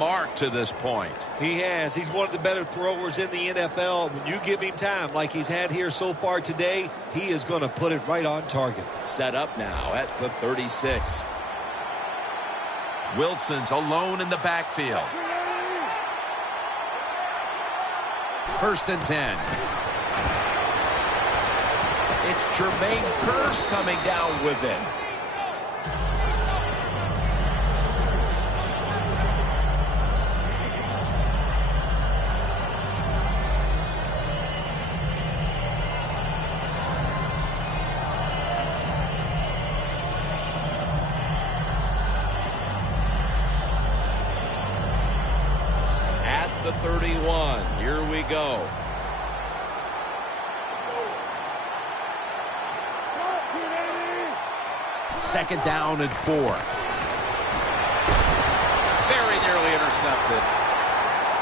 mark to this point. He has. He's one of the better throwers in the NFL. When you give him time like he's had here so far today, he is going to put it right on target. Set up now at the 36. Wilson's alone in the backfield. 1st and 10. It's Jermaine Kearse coming down with it. The 31. Here we go. Second down and 4. Very nearly intercepted.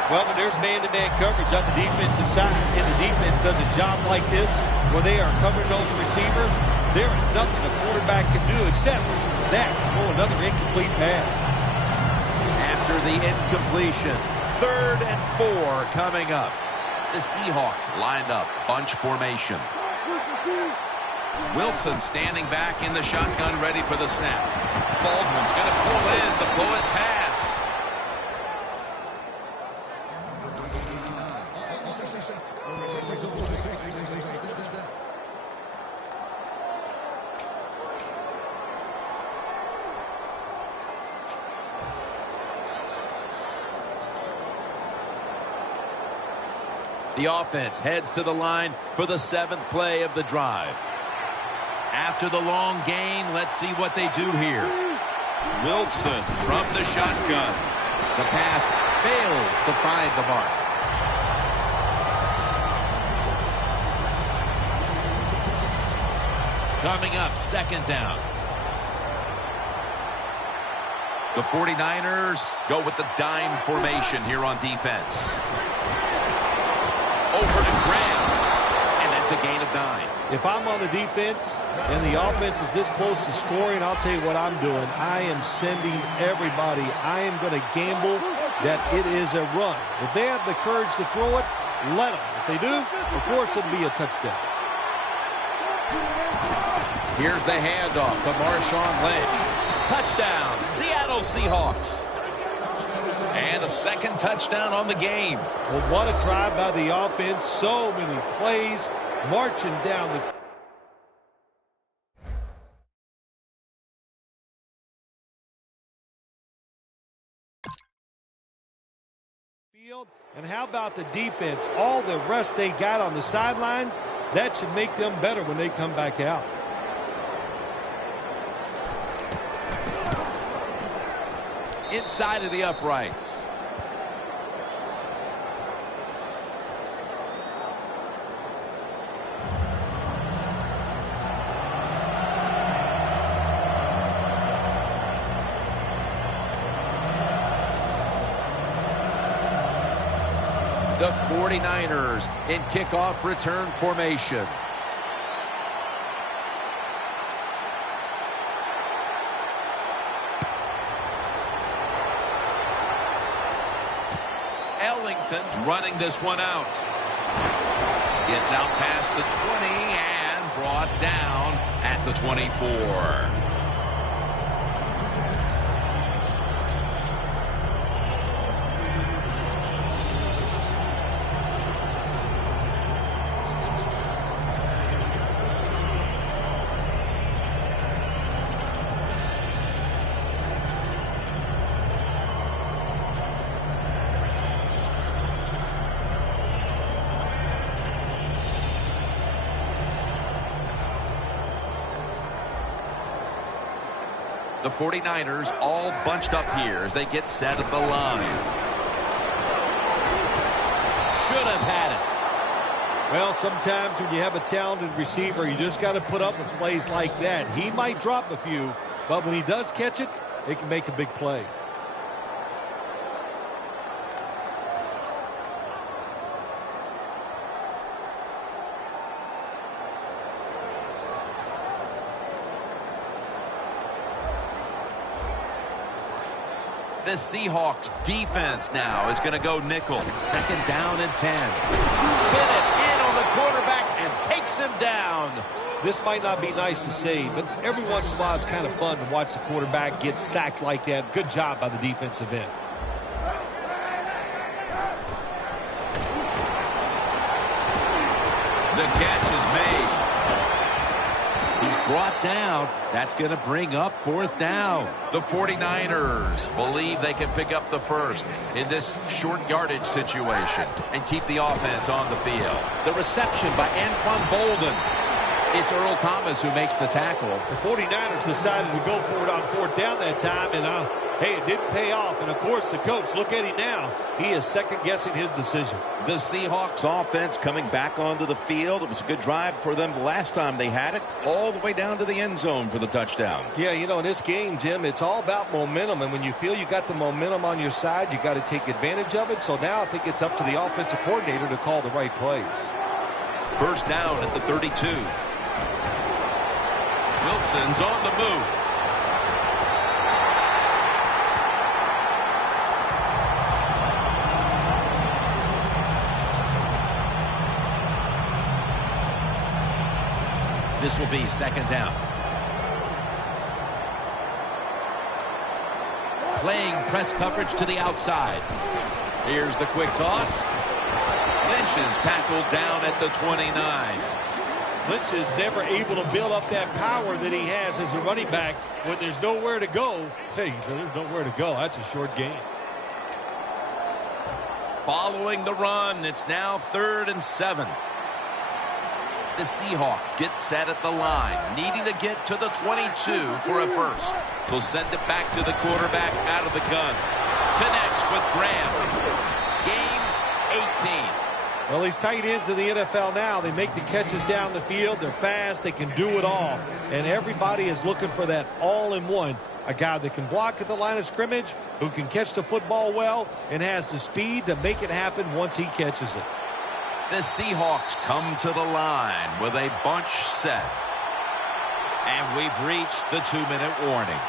Well, when there's man-to-man coverage on the defensive side, and the defense does a job like this, where they are covering those receivers, there is nothing a quarterback can do except that, throw another incomplete pass. After the incompletion, 3rd and 4 coming up. The Seahawks lined up, bunch formation. Wilson standing back in the shotgun, ready for the snap. Baldwin's going to pull in the bullet pass. The offense heads to the line for the 7th play of the drive. After the long gain, let's see what they do here. Wilson from the shotgun. The pass fails to find the mark. Coming up, 2nd down. The 49ers go with the dime formation here on defense. Over to Graham, and that's a gain of 9. If I'm on the defense and the offense is this close to scoring, I'll tell you what I'm doing. I am sending everybody. I am going to gamble that it is a run. If they have the courage to throw it, let them. If they do, of course it'll be a touchdown. Here's the handoff to Marshawn Lynch. Touchdown, Seattle Seahawks. And a 2nd touchdown on the game. Well, what a drive by the offense. So many plays marching down the field. And how about the defense? All the rest they got on the sidelines, that should make them better when they come back out. Inside of the uprights. The 49ers in kickoff return formation. Ellington's running this one out. Gets out past the 20 and brought down at the 24. The 49ers all bunched up here as they get set at the line. Should have had it. Well, sometimes when you have a talented receiver, you just got to put up with plays like that. He might drop a few, but when he does catch it, it can make a big play. The Seahawks defense now is going to go nickel. Second down and 10. Hit it in on the quarterback and takes him down. This might not be nice to say, but every once in a while it's kind of fun to watch the quarterback get sacked like that. Good job by the defensive end. The catch is made. He's brought down. That's going to bring up fourth down. The 49ers believe they can pick up the first in this short yardage situation and keep the offense on the field. The reception by Anquan Bolden. It's Earl Thomas who makes the tackle. The 49ers decided to go for it on fourth down that time, and hey, it didn't pay off. And, of course, the coach, look at him now. He is second-guessing his decision. The Seahawks offense coming back onto the field. It was a good drive for them the last time they had it, all the way down to the end zone for the touchdown. Yeah, you know, in this game, Jim, it's all about momentum. And when you feel you got the momentum on your side, you got to take advantage of it. So now I think it's up to the offensive coordinator to call the right plays. First down at the 32. Wilson's on the move. This will be second down. Playing press coverage to the outside. Here's the quick toss. Lynch is tackled down at the 29. Lynch is never able to build up that power that he has as a running back when there's nowhere to go. Hey, there's nowhere to go. That's a short game. Following the run, it's now 3rd and 7. The Seahawks get set at the line, needing to get to the 22 for a first. They'll send it back to the quarterback out of the gun. Connects with Graham. Gains 18. Well, these tight ends in the NFL now, they make the catches down the field. They're fast. They can do it all. And everybody is looking for that all-in-one. A guy that can block at the line of scrimmage, who can catch the football well, and has the speed to make it happen once he catches it. The Seahawks come to the line with a bunch set. And we've reached the 2-minute warning.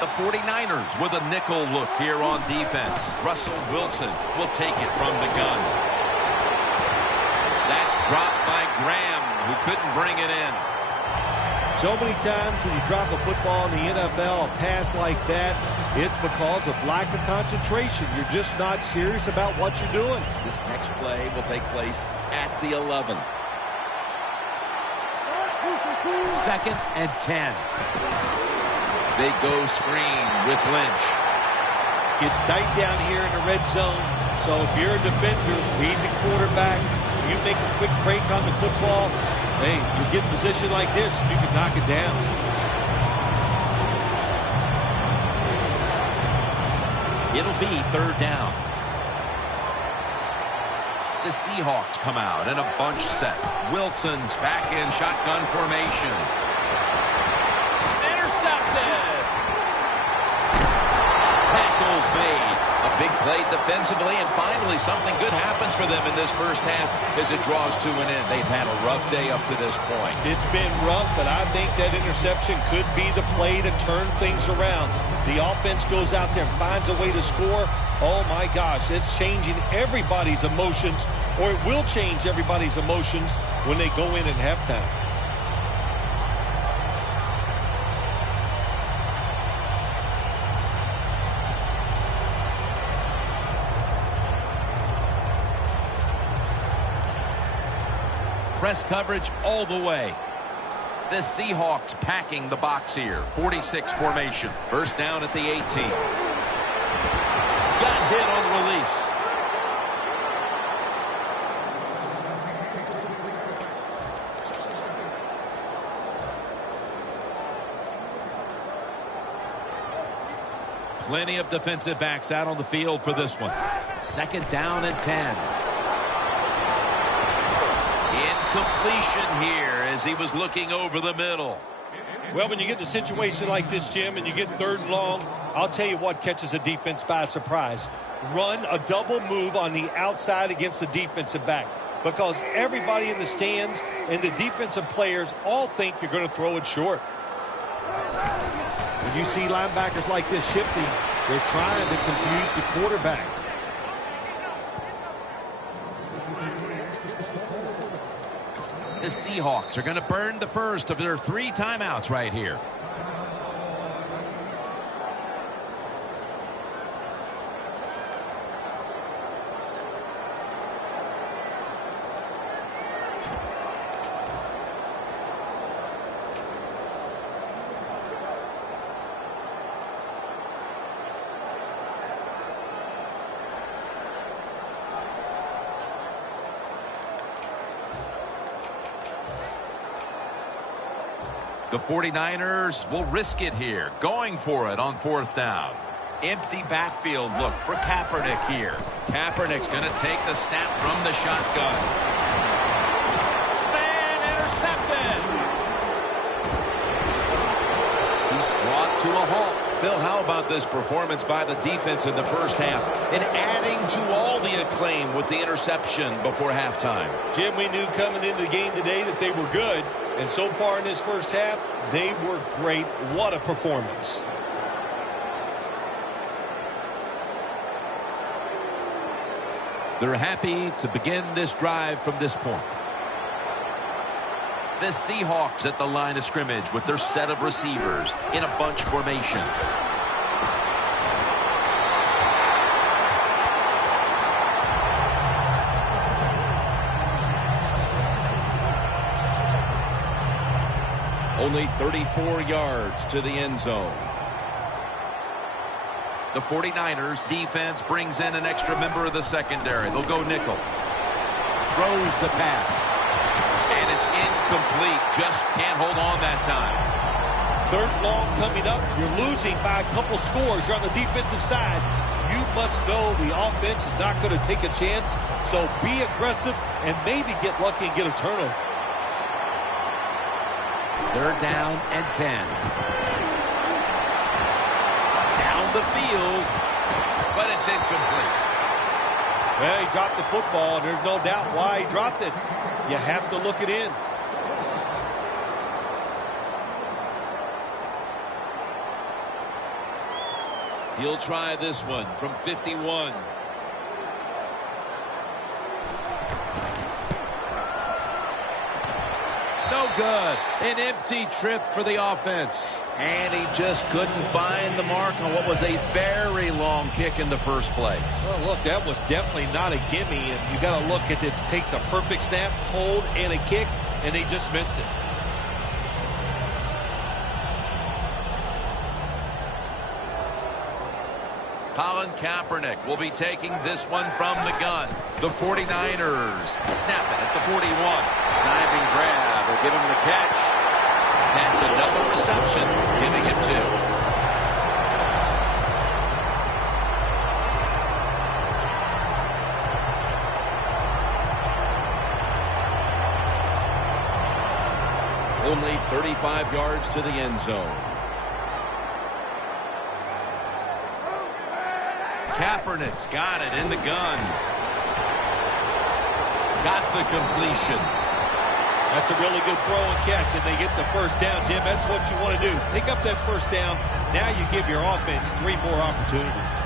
The 49ers with a nickel look here on defense. Russell Wilson will take it from the gun. That's dropped by Graham, who couldn't bring it in. So many times when you drop a football in the NFL, a pass like that, it's because of lack of concentration. You're just not serious about what you're doing. This next play will take place at the 11. 2nd and 10. They go screen with Lynch. Gets tight down here in the red zone. So if you're a defender, lead the quarterback, you make a quick break on the football, hey, you get in position like this, you can knock it down. It'll be 3rd down. The Seahawks come out in a bunch set. Wilson's back in shotgun formation. Intercepted. Tackles made. A big play defensively, and finally something good happens for them in this first half as it draws to an end. They've had a rough day up to this point. It's been rough, but I think that interception could be the play to turn things around. The offense goes out there and finds a way to score. Oh, my gosh, it's changing everybody's emotions, or it will change everybody's emotions when they go in at halftime. Press coverage all the way. The Seahawks packing the box here. 46 formation. First down at the 18. Got hit on release. Plenty of defensive backs out on the field for this one. 2nd down and 10. Incompletion here as he was looking over the middle. Well, when you get in a situation like this, Jim, and you get 3rd and long, I'll tell you what catches a defense by surprise. Run a double move on the outside against the defensive back, because everybody in the stands and the defensive players all think you're going to throw it short. When you see linebackers like this shifting, they're trying to confuse the quarterback. The Seahawks are going to burn the first of their 3 timeouts right here. The 49ers will risk it here, going for it on 4th down. Empty backfield look for Kaepernick here. Kaepernick's going to take the snap from the shotgun. And intercepted. He's brought to a halt. Phil, how about this performance by the defense in the first half and adding to all the acclaim with the interception before halftime? Jim, we knew coming into the game today that they were good. And so far in this first half, they were great. What a performance. They're happy to begin this drive from this point. The Seahawks at the line of scrimmage with their set of receivers in a bunch formation. Only 34 yards to the end zone. The 49ers defense brings in an extra member of the secondary. They'll go nickel. Throws the pass. And it's incomplete. Just can't hold on that time. 3rd long coming up. You're losing by a couple scores. You're on the defensive side. You must know the offense is not going to take a chance. So be aggressive and maybe get lucky and get a turnover. 3rd down and 10. Down the field, but it's incomplete. Well, he dropped the football, and there's no doubt why he dropped it. You have to look it in. He'll try this one from 51. No good. An empty trip for the offense. And he just couldn't find the mark on what was a very long kick in the first place. Well, look, that was definitely not a gimme. And you got to look at it. It takes a perfect snap, hold, and a kick, and they just missed it. Colin Kaepernick will be taking this one from the gun. The 49ers snap it at the 41. Diving grab will give him the catch. That's another reception, giving him 2. Only 35 yards to the end zone. Kaepernick's got it in the gun. Got the completion. That's a really good throw and catch, and they get the first down, Jim. That's what you want to do. Pick up that first down. Now you give your offense 3 more opportunities.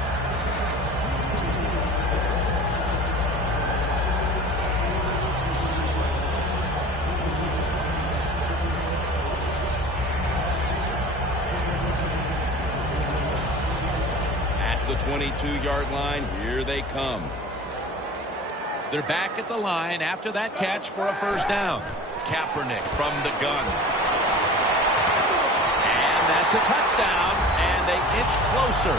The 22-yard line, here they come. They're back at the line after that catch for a first down. Kaepernick from the gun. And that's a touchdown, and they inch closer.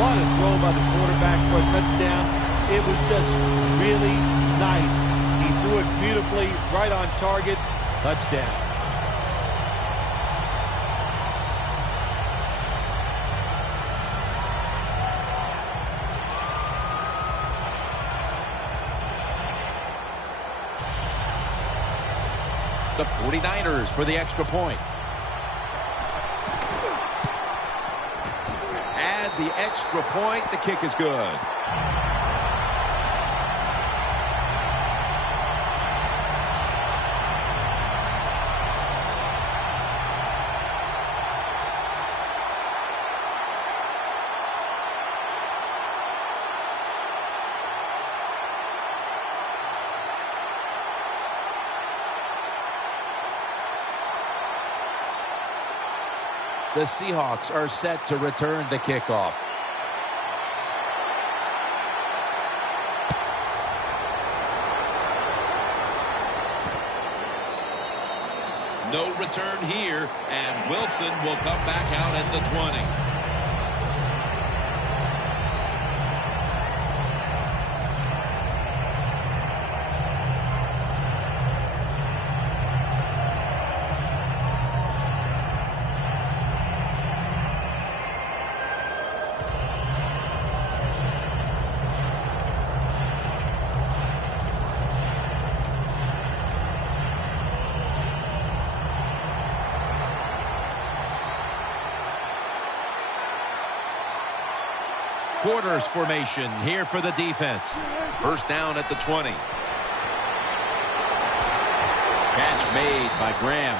What a throw by the quarterback for a touchdown. It was just really nice. He threw it beautifully, right on target. Touchdown. The 49ers for the extra point. Add the extra point. The kick is good. The Seahawks are set to return the kickoff. No return here, and Wilson will come back out at the 20. Quarters formation here for the defense. First down at the 20. Catch made by Graham.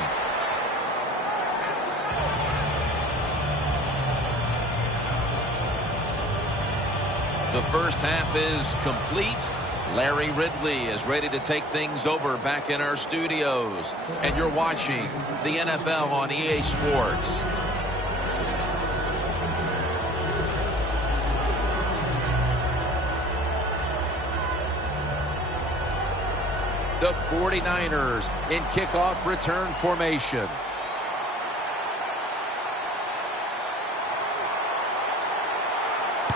The first half is complete. Larry Ridley is ready to take things over back in our studios. And you're watching the NFL on EA Sports. The 49ers in kickoff return formation.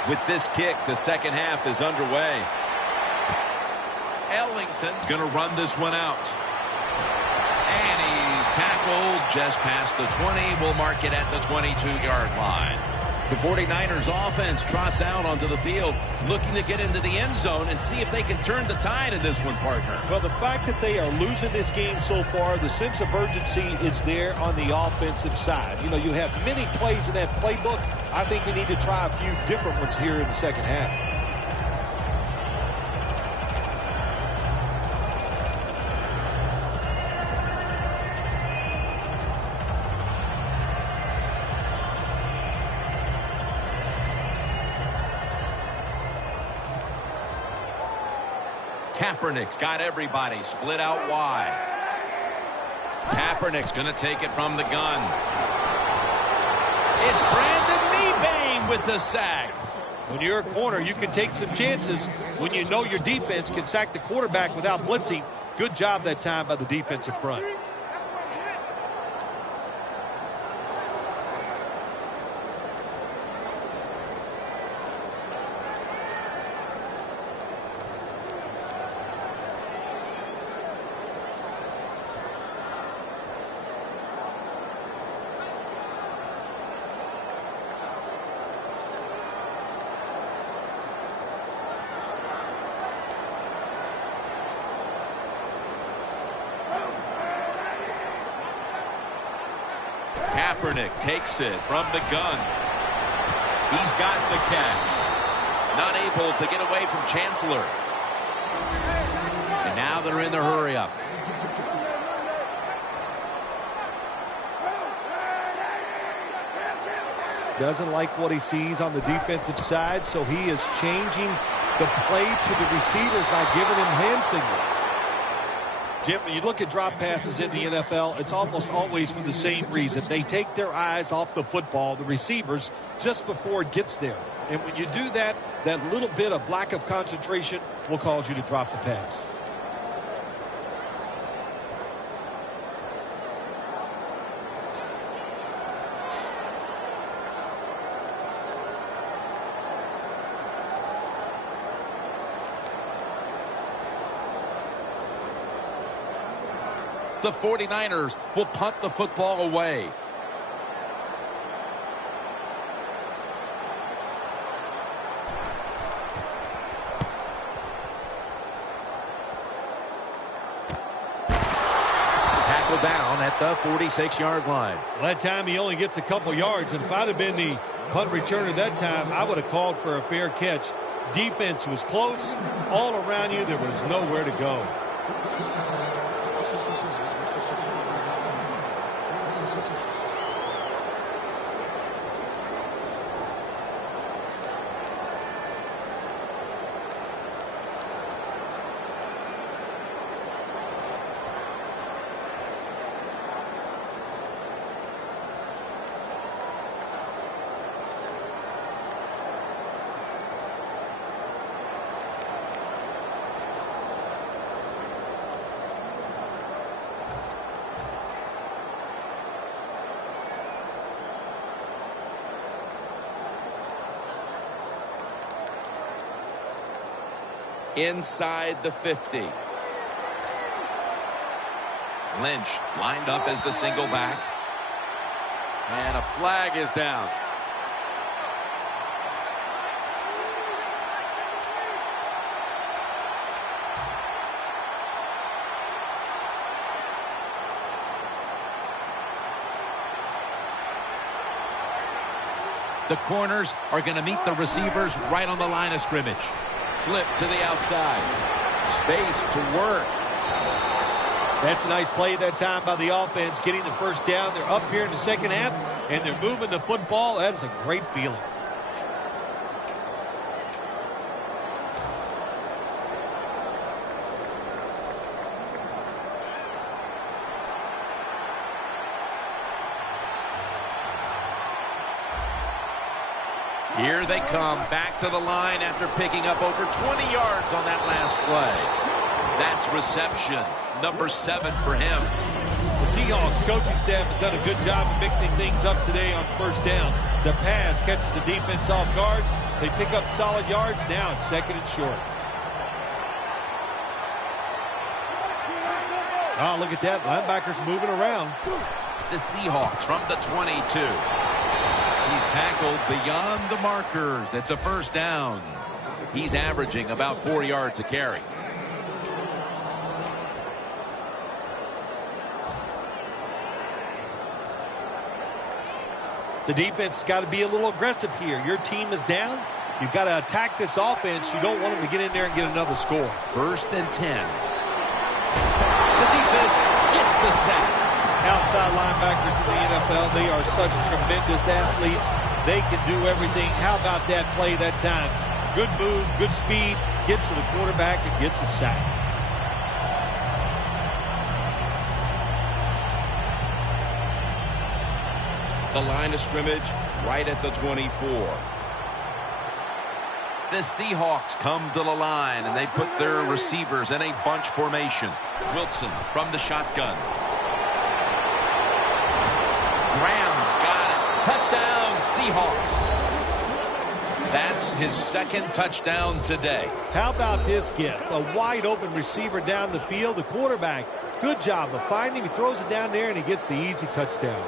With this kick, the second half is underway. Ellington's going to run this one out. And he's tackled just past the 20. We'll mark it at the 22-yard line. The 49ers offense trots out onto the field, looking to get into the end zone and see if they can turn the tide in this one, partner. Well, the fact that they are losing this game so far, the sense of urgency is there on the offensive side. You know, you have many plays in that playbook. I think they need to try a few different ones here in the second half. Kaepernick's got everybody split out wide. Kaepernick's going to take it from the gun. It's Brandon Mebane with the sack. When you're a corner, you can take some chances when you know your defense can sack the quarterback without blitzing. Good job that time by the defensive front. Kaepernick takes it from the gun. He's got the catch. Not able to get away from Chancellor. And now they're in the hurry-up. Doesn't like what he sees on the defensive side, so he is changing the play to the receivers by giving him hand signals. Jim, when you look at drop passes in the NFL, it's almost always for the same reason. They take their eyes off the football, the receivers, just before it gets there. And when you do that, that little bit of lack of concentration will cause you to drop the pass. The 49ers will punt the football away. Tackle down at the 46-yard line. Well, that time he only gets a couple yards, and if I'd have been the punt returner that time, I would have called for a fair catch. Defense was close. All around you, there was nowhere to go. inside the 50. Lynch lined up as the single back. And a flag is down. The corners are going to meet the receivers right on the line of scrimmage. Flip to the outside. Space to work. That's a nice play at that time by the offense, getting the first down. They're up here in the second half, and they're moving the football. That is a great feeling. Here they come back to the line after picking up over 20 yards on that last play. That's reception number 7 for him. The Seahawks coaching staff has done a good job of mixing things up today on first down. The pass catches the defense off guard. They pick up solid yards. Now it's second and short. Oh, look at that. Linebackers moving around. The Seahawks from the 22. He's tackled beyond the markers. It's a first down. He's averaging about 4 yards a carry. The defense has got to be a little aggressive here. Your team is down. You've got to attack this offense. You don't want them to get in there and get another score. First and 10. The defense gets the sack. Outside linebackers in the NFL, they are such tremendous athletes. They can do everything. How about that play that time? Good move, good speed, gets to the quarterback and gets a sack. The line of scrimmage right at the 24. The Seahawks come to the line, and they put their receivers in a bunch formation. Wilson from the shotgun. Graham's got it. Touchdown, Seahawks. That's his second touchdown today. How about this gift? A wide open receiver down the field. The quarterback, good job of finding him. He throws it down there, and he gets the easy touchdown.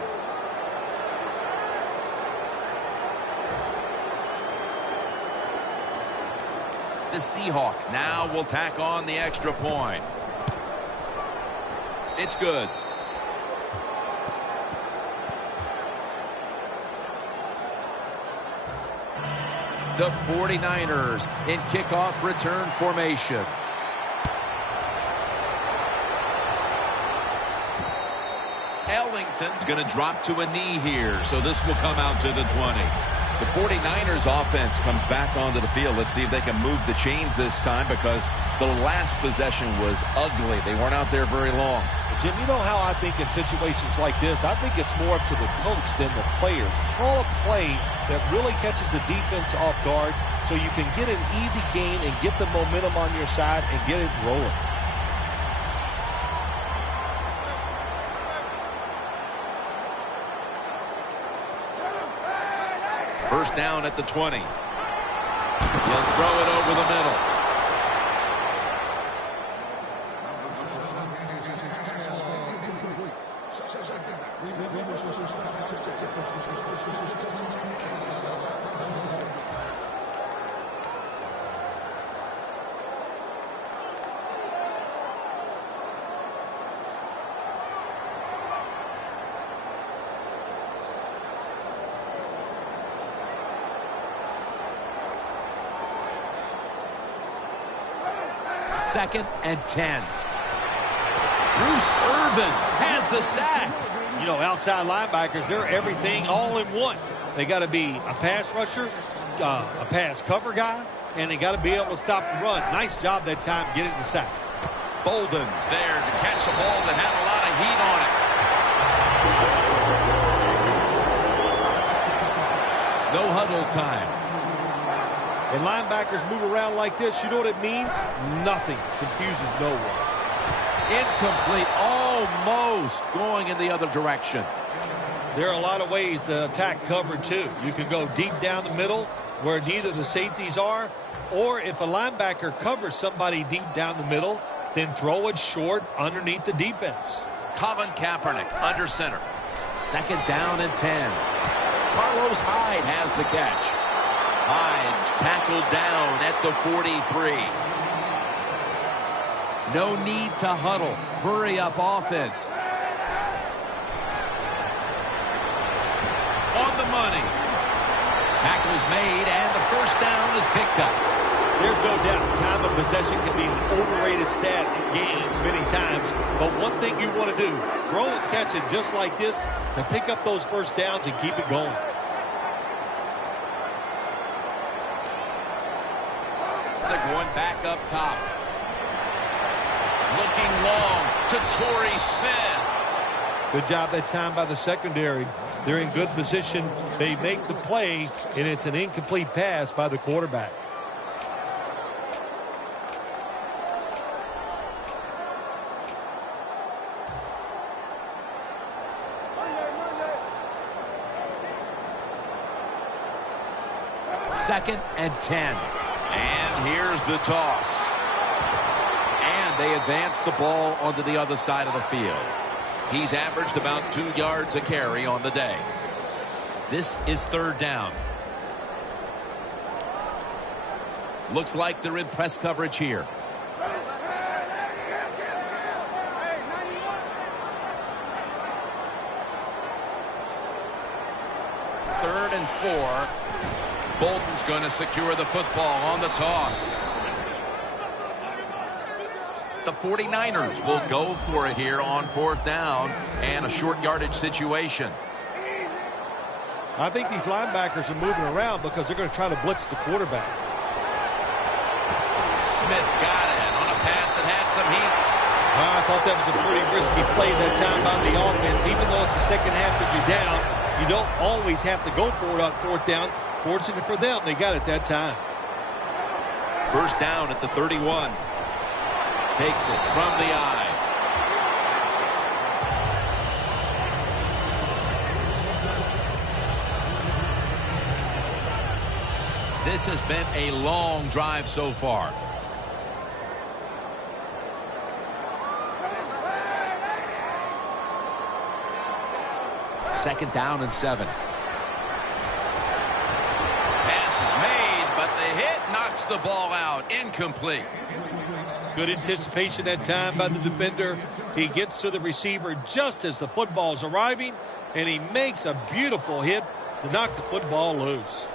The Seahawks now will tack on the extra point. It's good. The 49ers in kickoff return formation. Ellington's going to drop to a knee here, so this will come out to the 20. The 49ers offense comes back onto the field. Let's see if they can move the chains this time, because the last possession was ugly. They weren't out there very long. Jim, you know how I think in situations like this, I think it's more up to the coach than the players. Call a play that really catches the defense off guard so you can get an easy gain and get the momentum on your side and get it rolling. First down at the 20. He'll throw it over the middle. Second and 10. Bruce Irvin has the sack. You know, outside linebackers, they're everything all in one. They got to be a pass rusher, a pass cover guy, and they got to be able to stop the run. Nice job that time getting the sack. Bolden's there to catch the ball that had a lot of heat on it. No huddle time. When linebackers move around like this, you know what it means? Nothing. Confuses no one. Incomplete. Almost going in the other direction. There are a lot of ways to attack cover, too. You can go deep down the middle. where neither the safeties are, or if a linebacker covers somebody deep down the middle, then throw it short underneath the defense. Colin Kaepernick under center. Second down and 10. Carlos Hyde has the catch. Hyde's tackled down at the 43. No need to huddle. Hurry up offense. On the money. Tackle's made, and the first down is picked up. There's no doubt time of possession can be an overrated stat in games many times. But one thing you want to do, throw and catch it just like this and pick up those first downs and keep it going. They're going back up top. Looking long to Torrey Smith. Good job that time by the secondary. They're in good position. They make the play, and it's an incomplete pass by the quarterback. Second and 10. And here's the toss. And they advance the ball onto the other side of the field. He's averaged about 2 yards a carry on the day. This is third down. Looks like they're in press coverage here. Third and 4. Bolton's going to secure the football on the toss. The 49ers will go for it here on fourth down and a short yardage situation. I think these linebackers are moving around because they're going to try to blitz the quarterback. Smith's got it on a pass that had some heat. I thought that was a pretty risky play that time by the offense. Even though it's the second half and you're down, you don't always have to go for it on fourth down. Fortunate for them, they got it that time. First down at the 31. Takes it from the eye. This has been a long drive so far. Second down and 7. Knocks the ball out. Incomplete. Good anticipation that time by the defender. He gets to the receiver just as the football's arriving, and he makes a beautiful hit to knock the football loose.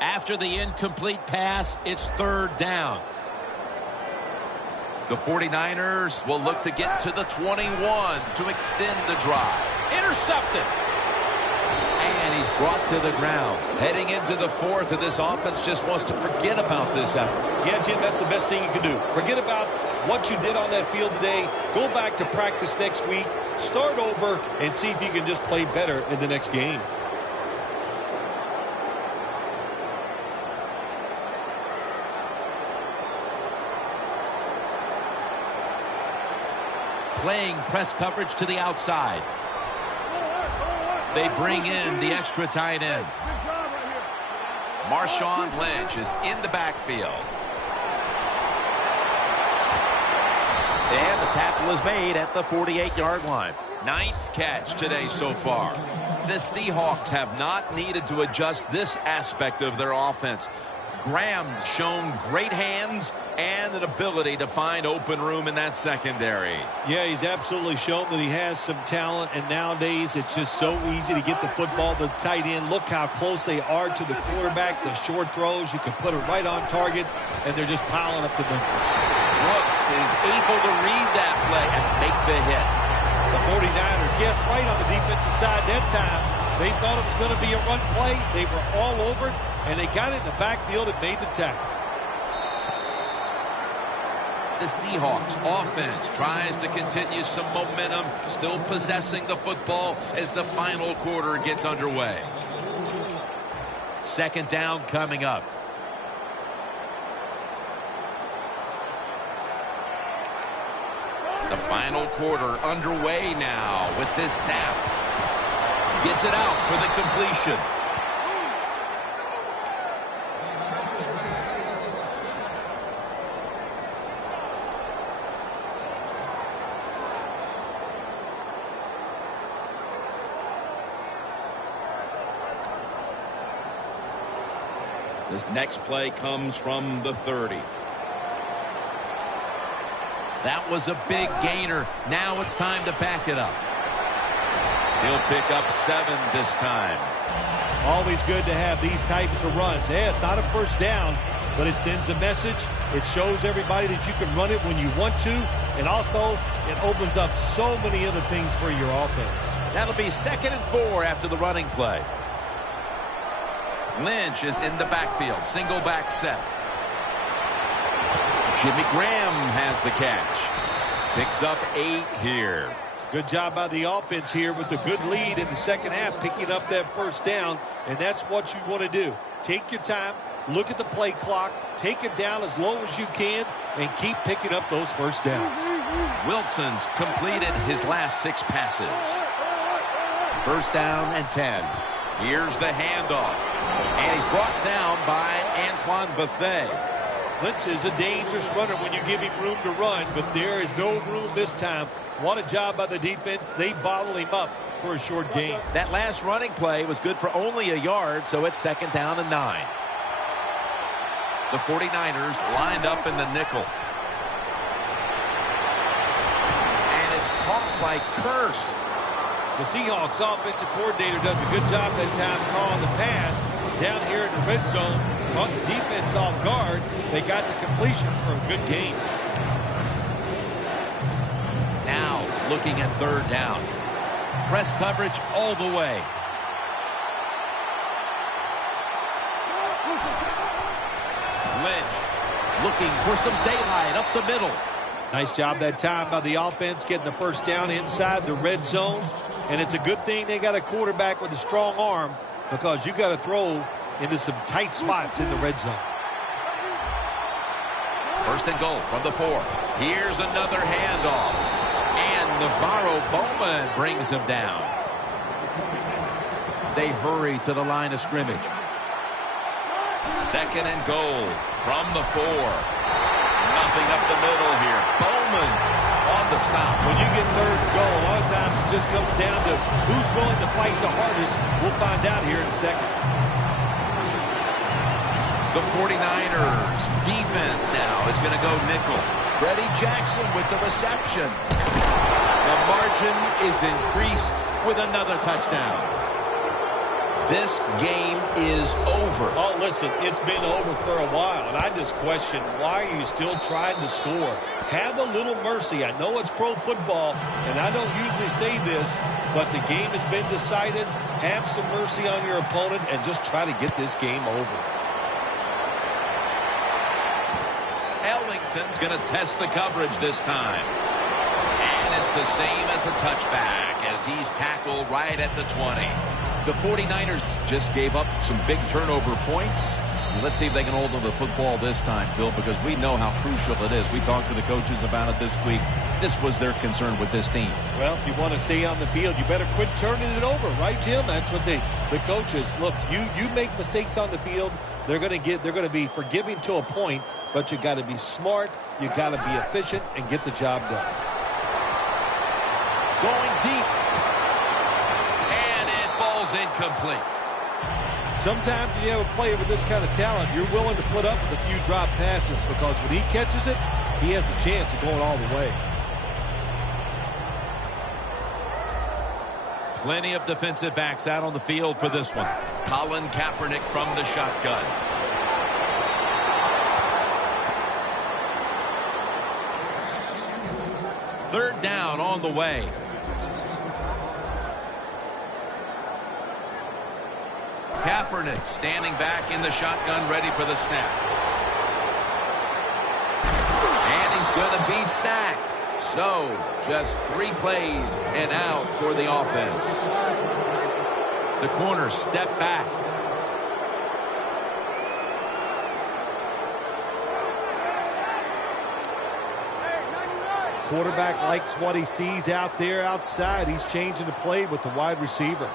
After the incomplete pass, it's third down. The 49ers will look to get to the 21 to extend the drive. Intercepted. And he's brought to the ground. Heading into the fourth, and this offense just wants to forget about this effort. Yeah, Jim, that's the best thing you can do. Forget about what you did on that field today. Go back to practice next week. Start over and see if you can just play better in the next game. Playing press coverage to the outside. They bring in the extra tight end. Marshawn Lynch is in the backfield. And the tackle is made at the 48-yard line. 9th catch today so far. The Seahawks have not needed to adjust this aspect of their offense. Graham's shown great hands and an ability to find open room in that secondary. Yeah, he's absolutely shown that he has some talent, and nowadays it's just so easy to get the football to the tight end. Look how close they are to the quarterback. The short throws, you can put it right on target, and they're just piling up the number. Brooks is able to read that play and make the hit. The 49ers, yes, right on the defensive side that time. They thought it was going to be a run play. They were all over it, and they got it in the backfield and made the tackle. The Seahawks offense tries to continue some momentum, still possessing the football as the final quarter gets underway. Second down coming up. The final quarter underway now with this snap. Gets it out for the completion. This next play comes from the 30. That was a big gainer. Now it's time to back it up. He'll pick up 7 this time. Always good to have these types of runs. Yeah, it's not a first down, but it sends a message. It shows everybody that you can run it when you want to, and also it opens up so many other things for your offense. That'll be 2nd and 4 after the running play. Lynch is in the backfield. Single back set. Jimmy Graham has the catch. Picks up 8 here. Good job by the offense here with a good lead in the second half, picking up that first down, and that's what you want to do. Take your time, look at the play clock, take it down as low as you can, and keep picking up those first downs. Wilson's completed his last 6 passes. 1st down and 10. Here's the handoff. And he's brought down by Antoine Bethea. Lynch is a dangerous runner when you give him room to run, but there is no room this time. What a job by the defense. They bottle him up for a short gain. That last running play was good for only a yard, so it's 2nd down and 9. The 49ers lined up in the nickel. And it's caught by Curse. The Seahawks offensive coordinator does a good job that time calling the pass down here in the red zone. Caught the defense off guard. They got the completion for a good gain. Now looking at 3rd down. Press coverage all the way. Lynch looking for some daylight up the middle. Nice job that time by the offense getting the first down inside the red zone. And it's a good thing they got a quarterback with a strong arm, because you got to throw into some tight spots in the red zone. 1st and goal from the 4. Here's another handoff. And Navarro Bowman brings him down. They hurry to the line of scrimmage. 2nd and goal from the 4. Nothing up the middle here. Bowman on the stop. When you get 3rd and goal, a lot of times it just comes down to who's willing to fight the hardest. We'll find out here in a second. The 49ers defense now is going to go nickel. Freddie Jackson with the reception. The margin is increased with another touchdown. This game is over. Oh, listen, it's been over for a while, and I just question, why are you still trying to score? Have a little mercy. I know it's pro football, and I don't usually say this, but the game has been decided. Have some mercy on your opponent and just try to get this game over. Ellington's going to test the coverage this time. And it's the same as a touchback as he's tackled right at the 20. The 49ers just gave up some big turnover points. Let's see if they can hold on to the football this time, Phil, because we know how crucial it is. We talked to the coaches about it this week. This was their concern with this team. Well, if you want to stay on the field, you better quit turning it over, right, Jim? That's what the coaches look. You make mistakes on the field, they're going to be forgiving to a point, but you got to be smart, you got to be efficient, and get the job done. Going deep. Incomplete. Sometimes when you have a player with this kind of talent, you're willing to put up with a few drop passes, because when he catches it, he has a chance of going all the way. Plenty of defensive backs out on the field for this one. Colin Kaepernick from the shotgun. Third down on the way. Kaepernick standing back in the shotgun, ready for the snap. And he's going to be sacked. So, just 3 plays and out for the offense. The corner step back. quarterback likes what he sees out there outside. He's changing the play with the wide receiver.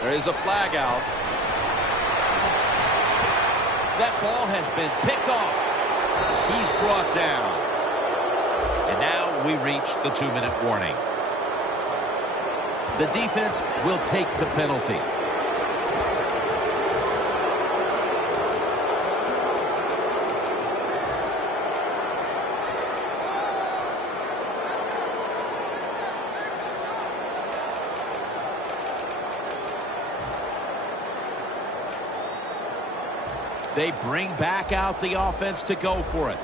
There is a flag out. That ball has been picked off. He's brought down. And now we reach the 2-minute warning. The defense will take the penalty. They bring back out the offense to go for it.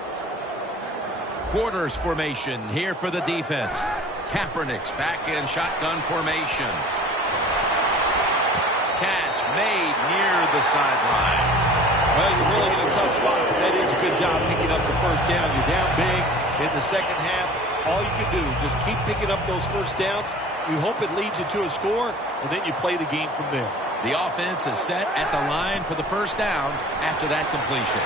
Quarters formation here for the defense. Kaepernick's back in shotgun formation. Catch made near the sideline. Well, you're really in a tough spot. That is a good job picking up the first down. You're down big in the second half. All you can do is just keep picking up those first downs. You hope it leads you to a score, and then you play the game from there. The offense is set at the line for the first down after that completion.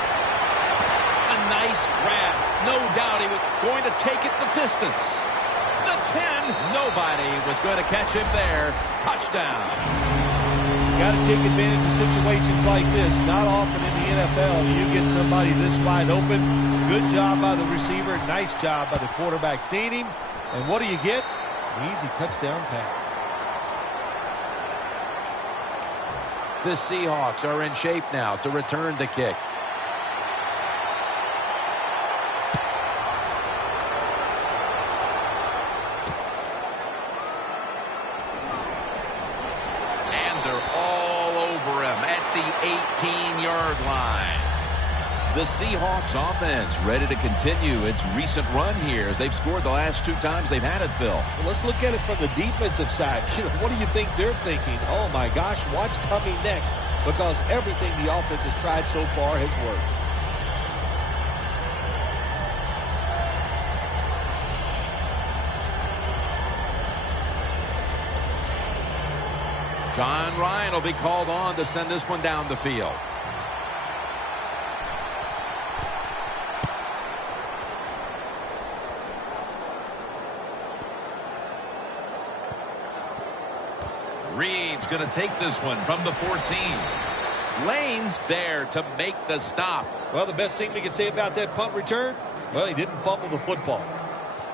A nice grab. No doubt he was going to take it the distance. The 10. Nobody was going to catch him there. Touchdown. Got to take advantage of situations like this. Not often in the NFL do you get somebody this wide open. Good job by the receiver. Nice job by the quarterback seeing him. And what do you get? An easy touchdown pass. The Seahawks are in shape now to return the kick. And they're all over him at the 18-yard line. The Seahawks offense ready to continue its recent run here as they've scored the last 2 times they've had it, Phil. Well, let's look at it from the defensive side. What do you think they're thinking? Oh, my gosh, what's coming next? Because everything the offense has tried so far has worked. John Ryan will be called on to send this one down the field. Reed's going to take this one from the 14. Lane's there to make the stop. Well, the best thing we can say about that punt return, well, he didn't fumble the football.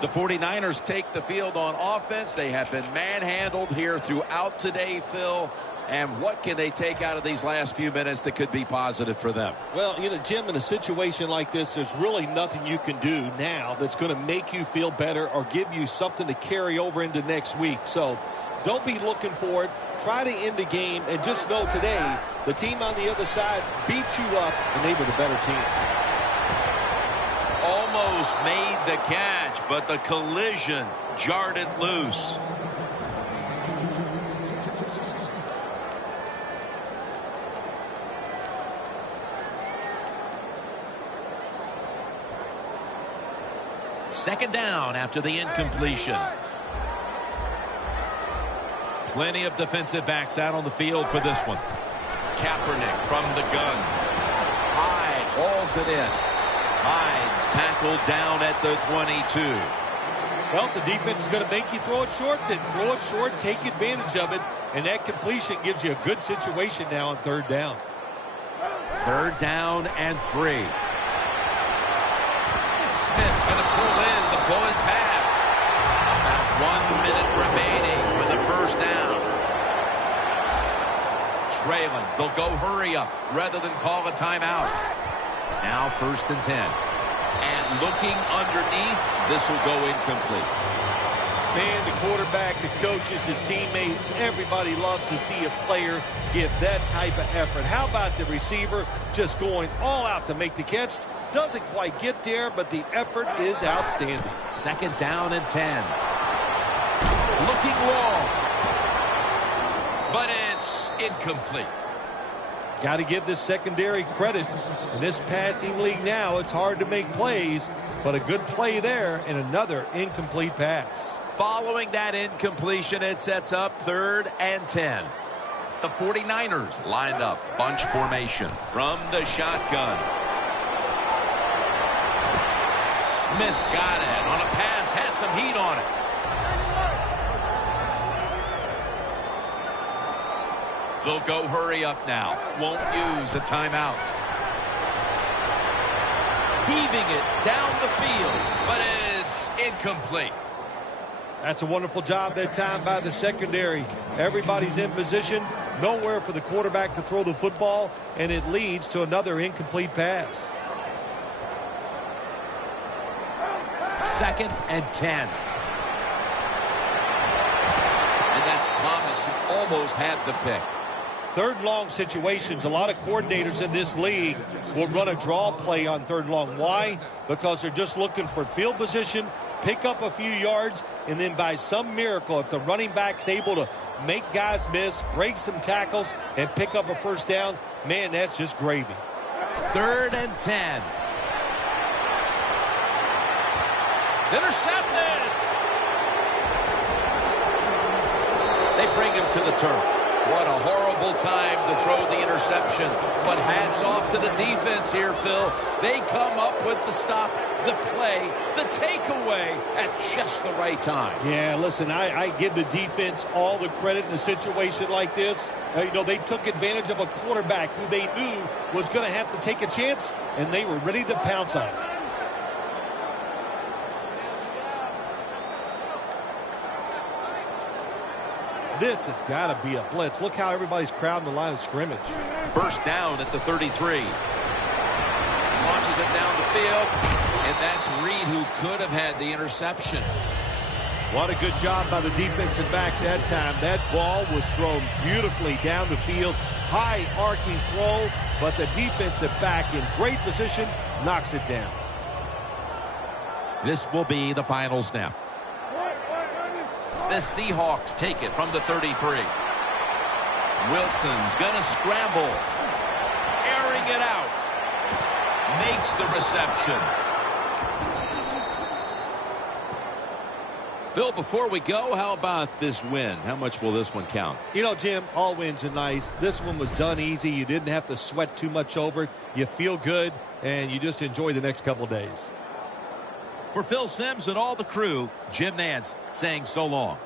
The 49ers take the field on offense. They have been manhandled here throughout today, Phil. And what can they take out of these last few minutes that could be positive for them? Well, Jim, in a situation like this, there's really nothing you can do now that's going to make you feel better or give you something to carry over into next week. So don't be looking for it. Try to end the game, and just know today the team on the other side beat you up, and they were the better team. Almost made the catch, but the collision jarred it loose. Second down after the incompletion. Plenty of defensive backs out on the field for this one. Kaepernick from the gun. Hyde hauls it in. Hyde's tackled down at the 22. Well, if the defense is going to make you throw it short, then throw it short, take advantage of it, and that completion gives you a good situation now on third down. Third down and 3. Smith's going to pull in the bullet pass. About 1 minute remaining for the first down. Trailing. They'll go hurry up rather than call a timeout. Now 1st and 10. And looking underneath, this will go incomplete. Man, the quarterback, the coaches, his teammates, everybody loves to see a player give that type of effort. How about the receiver just going all out to make the catch? Doesn't quite get there, but the effort is outstanding. 2nd down and 10. Looking long. But it's incomplete. Got to give this secondary credit. In this passing league now, it's hard to make plays, but a good play there and another incomplete pass. Following that incompletion, it sets up 3rd and 10. The 49ers lined up bunch formation from the shotgun. Smith's got it. On a pass, had some heat on it. They'll go hurry up now. Won't use a timeout. Heaving it down the field, but it's incomplete. That's a wonderful job that time by the secondary. Everybody's in position. Nowhere for the quarterback to throw the football, and it leads to another incomplete pass. 2nd and 10. And that's Thomas who almost had the pick. 3rd long situations, a lot of coordinators in this league will run a draw play on 3rd long. Why? Because they're just looking for field position, pick up a few yards, and then by some miracle, if the running back's able to make guys miss, break some tackles, and pick up a 1st down, man, that's just gravy. 3rd and 10. It's intercepted. They bring him to the turf. What a horrible time to throw the interception. But hats off to the defense here, Phil. They come up with the stop, the play, the takeaway at just the right time. Yeah, listen, I give the defense all the credit in a situation like this. You know, they took advantage of a quarterback who they knew was going to have to take a chance, and they were ready to pounce on it. This has got to be a blitz. Look how everybody's crowding the line of scrimmage. 1st down at the 33. Launches it down the field, and that's Reed who could have had the interception. What a good job by the defensive back that time. That ball was thrown beautifully down the field. High arcing throw, but the defensive back in great position knocks it down. This will be the final snap. The Seahawks take it from the 33. Wilson's going to scramble. Airing it out. Makes the reception. Phil, before we go, how about this win? How much will this one count? You know, Jim, all wins are nice. This one was done easy. You didn't have to sweat too much over it. You feel good, and you just enjoy the next couple days. For Phil Simms and all the crew, Jim Nantz saying so long.